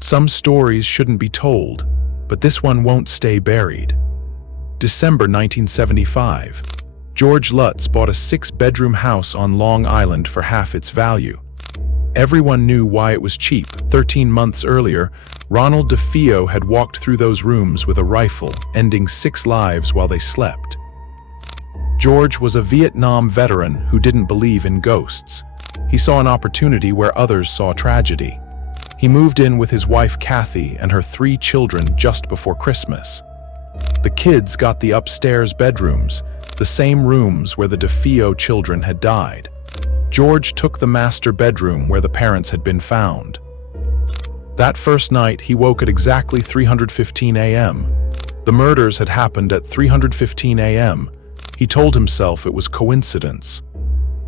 Some stories shouldn't be told, but this one won't stay buried. December 1975. George Lutz bought a 6-bedroom house on Long Island for half its value. Everyone knew why it was cheap. 13 months earlier, Ronald DeFeo had walked through those rooms with a rifle, ending 6 lives while they slept. George was a Vietnam veteran who didn't believe in ghosts. He saw an opportunity where others saw tragedy. He moved in with his wife Kathy and her 3 children just before Christmas. The kids got the upstairs bedrooms, the same rooms where the DeFeo children had died. George took the master bedroom where the parents had been found. That first night, he woke at exactly 3:15 a.m. The murders had happened at 3:15 a.m. He told himself it was coincidence.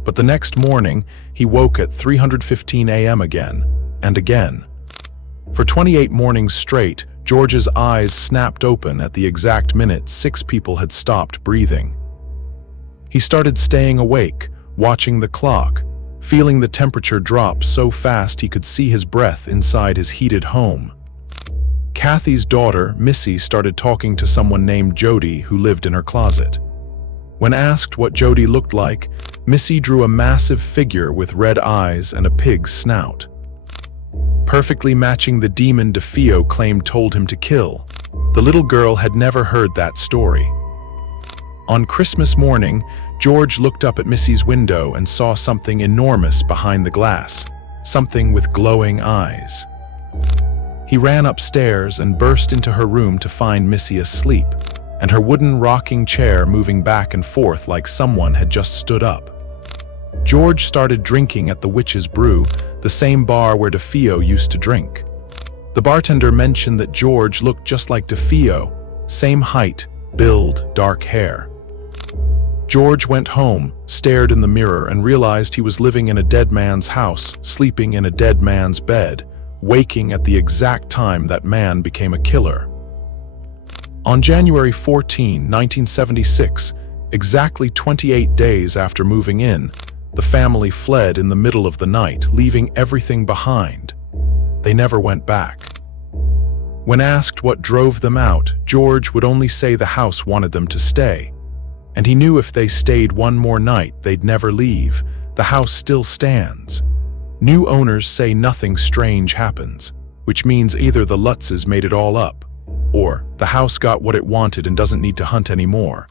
But the next morning, he woke at 3:15 a.m. again, and again. For 28 mornings straight, George's eyes snapped open at the exact minute 6 people had stopped breathing. He started staying awake, watching the clock, feeling the temperature drop so fast he could see his breath inside his heated home. Kathy's daughter, Missy, started talking to someone named Jody who lived in her closet. When asked what Jody looked like, Missy drew a massive figure with red eyes and a pig's snout, perfectly matching the demon DeFeo claimed told him to kill. The little girl had never heard that story. On Christmas morning, George looked up at Missy's window and saw something enormous behind the glass, something with glowing eyes. He ran upstairs and burst into her room to find Missy asleep, and her wooden rocking chair moving back and forth like someone had just stood up. George started drinking at the Witch's Brew, the same bar where DeFeo used to drink. The bartender mentioned that George looked just like DeFeo, same height, build, dark hair. George went home, stared in the mirror, and realized he was living in a dead man's house, sleeping in a dead man's bed, waking at the exact time that man became a killer. On January 14, 1976, exactly 28 days after moving in, the family fled in the middle of the night, leaving everything behind. They never went back. When asked what drove them out, George would only say the house wanted them to stay. And he knew if they stayed one more night, they'd never leave. The house still stands. New owners say nothing strange happens, which means either the Lutzes made it all up, or the house got what it wanted and doesn't need to hunt anymore.